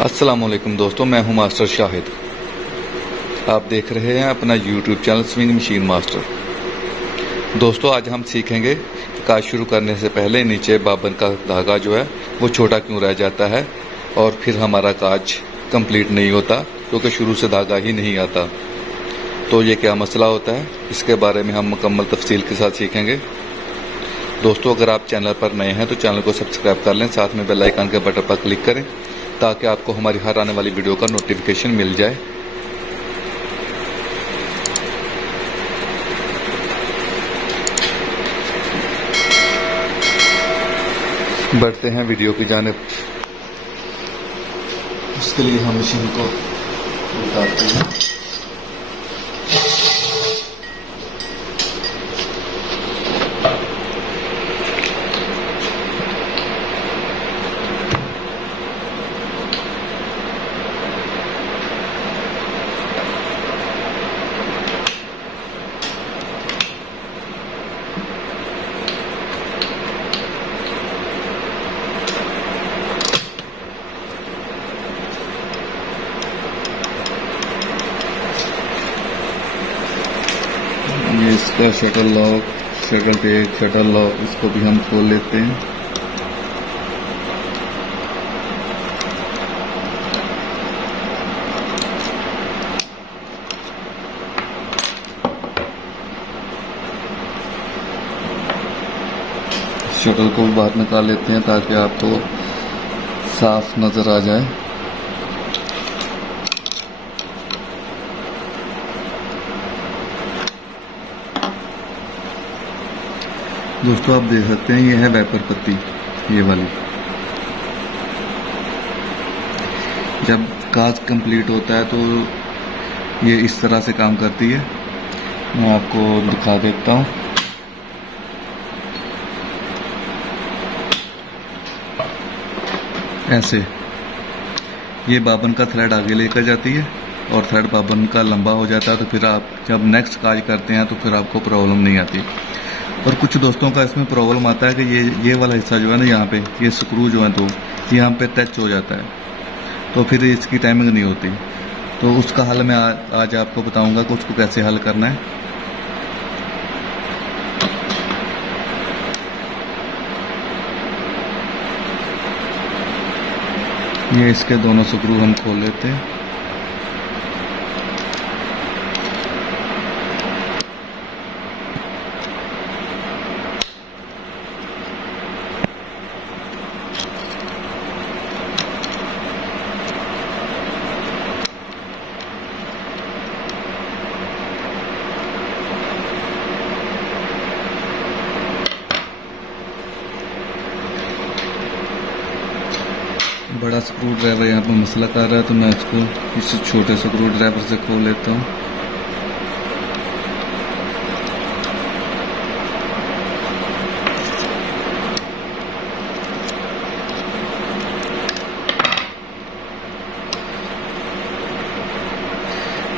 अस्सलाम वालेकुम दोस्तों, मैं हूं मास्टर शाहिद। आप देख रहे हैं अपना YouTube channel swing machine master. दोस्तों, आज हम सीखेंगे काज शुरू करने से पहले नीचे बाबन का धागा जो है वो छोटा क्यों रह जाता है और फिर हमारा काज कंप्लीट नहीं होता क्योंकि शुरू से धागा ही नहीं आता। तो ये क्या मसला होता है, इसके बारे में हम मुकम्मल तफसील के साथ सीखेंगे। दोस्तों, अगर आप चैनल पर नए हैं तो चैनल को सब्सक्राइब कर लें, साथ में बेल आइकन के बटन पर क्लिक करें ताकि आपको हमारी हर आने वाली वीडियो का नोटिफिकेशन मिल जाए। बढ़ते हैं वीडियो की जानिब। उसके लिए हम मशीन को उतारते हैं। ये इसका shuttle lock, shuttle take, shuttle lock, इसको भी हम खोल लेते हैं। शटल को बाहर निकाल लेते हैं ताकि आपको साफ नजर आ जाए। दोस्तों, आप देख सकते हैं ये है वाइपर पत्ती, ये वाली। जब काज कंप्लीट होता है तो ये इस तरह से काम करती है। मैं आपको दिखा देता हूँ। ऐसे ये बाबन का थ्रेड आगे लेकर जाती है और थ्रेड बाबन का लंबा हो जाता है, तो फिर आप जब नेक्स्ट काज करते हैं तो फिर आपको प्रॉब्लम नहीं आती। और कुछ दोस्तों का इसमें प्रॉब्लम आता है कि ये वाला हिस्सा जो है ना, यहाँ पे ये स्क्रू जो है तो यहाँ पे टच हो जाता है, तो फिर इसकी टाइमिंग नहीं होती। तो उसका हल मैं आज आपको बताऊंगा कि उसको कैसे हल करना है। ये इसके दोनों स्क्रू हम खोल लेते हैं। बड़ा स्क्रू ड्राइवर यहाँ पर मसला कर रहा है, तो मैं इसको इस छोटे स्क्रू ड्राइवर से खोल लेता हूँ।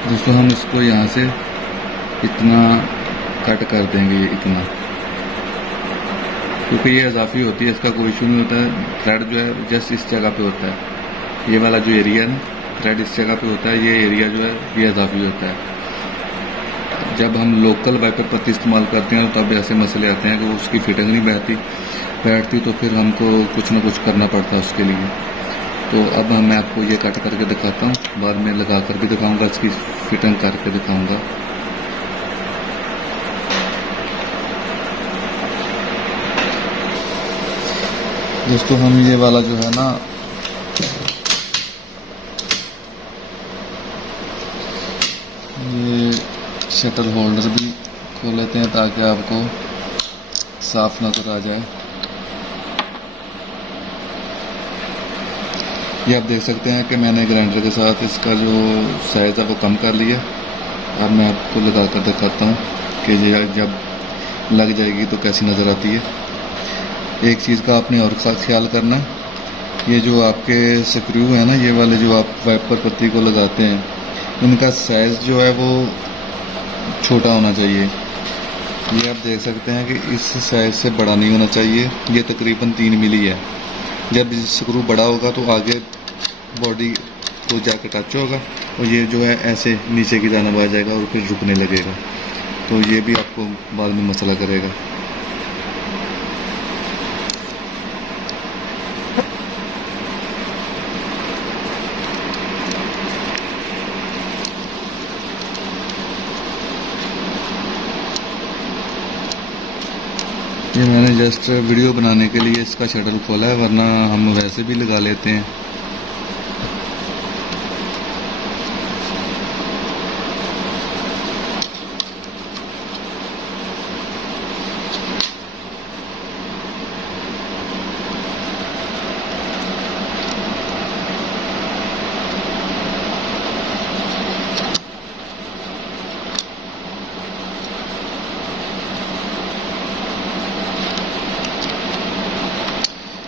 दोस्तों, हम इसको यहाँ से इतना कट कर देंगे, इतना, क्योंकि ये इजाफी होती है, इसका कोई इशू नहीं होता है। थ्रेड जो है जस्ट इस जगह पे होता है, ये वाला जो एरिया है थ्रेड इस जगह पे होता है, ये एरिया जो है ये इजाफी होता है। जब हम लोकल वाइपर पत्ती इस्तेमाल करते हैं तो तब ऐसे मसले आते हैं कि उसकी फिटिंग नहीं बैठती, तो फिर हमको कुछ ना कुछ करना पड़ता है उसके लिए। तो अब मैं आपको ये कट करके दिखाता हूँ, बाद में लगा कर भी दिखाऊँगा, इसकी फिटिंग करके दिखाऊँगा। दोस्तों, हम ये वाला जो है ना, ये शटल होल्डर भी खोल लेते हैं ताकि आपको साफ नजर आ जाए। ये आप देख सकते हैं कि मैंने ग्राइंडर के साथ इसका जो साइज़ है वो कम कर लिया। अब मैं आपको लगा कर दिखाता हूँ कि ये जब लग जाएगी तो कैसी नज़र आती है। एक चीज़ का आपने और खास ख्याल करना है, ये जो आपके स्क्रू है ना, ये वाले जो आप वाइपर पत्ती को लगाते हैं, इनका साइज़ जो है वो छोटा होना चाहिए। ये आप देख सकते हैं कि इस साइज से बड़ा नहीं होना चाहिए। ये तकरीबन 3 मिली है। जब स्क्रू बड़ा होगा तो आगे बॉडी को जाकर टच होगा और ये जो है ऐसे नीचे की जानब आ जाएगा और फिर रुकने लगेगा, तो ये भी आपको बाद में मसला करेगा। ये मैंने जस्ट वीडियो बनाने के लिए इसका शटर खोला है, वरना हम वैसे भी लगा लेते हैं।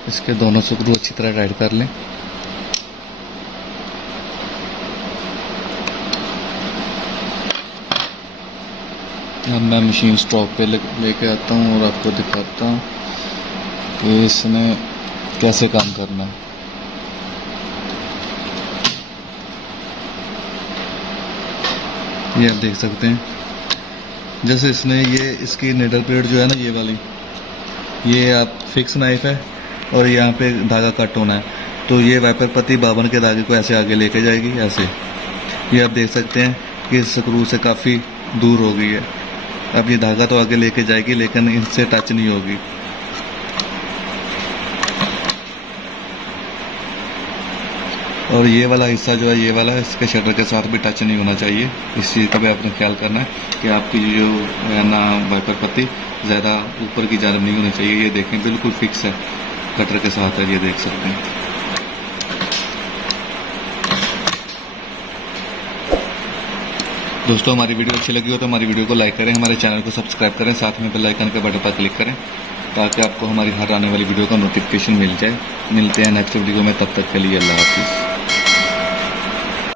इसके दोनों स्क्रू अच्छी तरह टाइट कर लें। अब मैं मशीन स्टॉक पे लेके आता हूँ और आपको दिखाता हूँ कि इसने कैसे काम करना है। ये आप देख सकते हैं, जैसे इसने इसकी निडल प्लेट जो है ना, ये वाली, ये आप फिक्स नाइफ है और यहाँ पे धागा कट होना है, तो ये वाइपर पत्ती बावन के धागे को ऐसे आगे लेके जाएगी ऐसे। ये आप देख सकते हैं कि इस स्क्रू से काफ़ी दूर हो गई है। अब ये धागा तो आगे लेके जाएगी लेकिन इनसे टच नहीं होगी। और ये वाला हिस्सा जो है, ये वाला इसके शटर के साथ भी टच नहीं होना चाहिए। इस चीज़ का भी आपने ख्याल करना है कि आपकी जो है ना वाइपर पत्ती ज़्यादा ऊपर की जानब नहीं होनी चाहिए। ये देखें बिल्कुल फिक्स है, कटर के साथ है, ये देख सकते हैं। दोस्तों हमारी वीडियो अच्छी लगी हो तो हमारी वीडियो को लाइक करें, हमारे चैनल को सब्सक्राइब करें, साथ में बेल आइकन के बटन पर क्लिक करें ताकि आपको हमारी हर आने वाली वीडियो का नोटिफिकेशन मिल जाए। मिलते हैं नेक्स्ट वीडियो में, तब तक के लिए अल्लाह हाफिज़।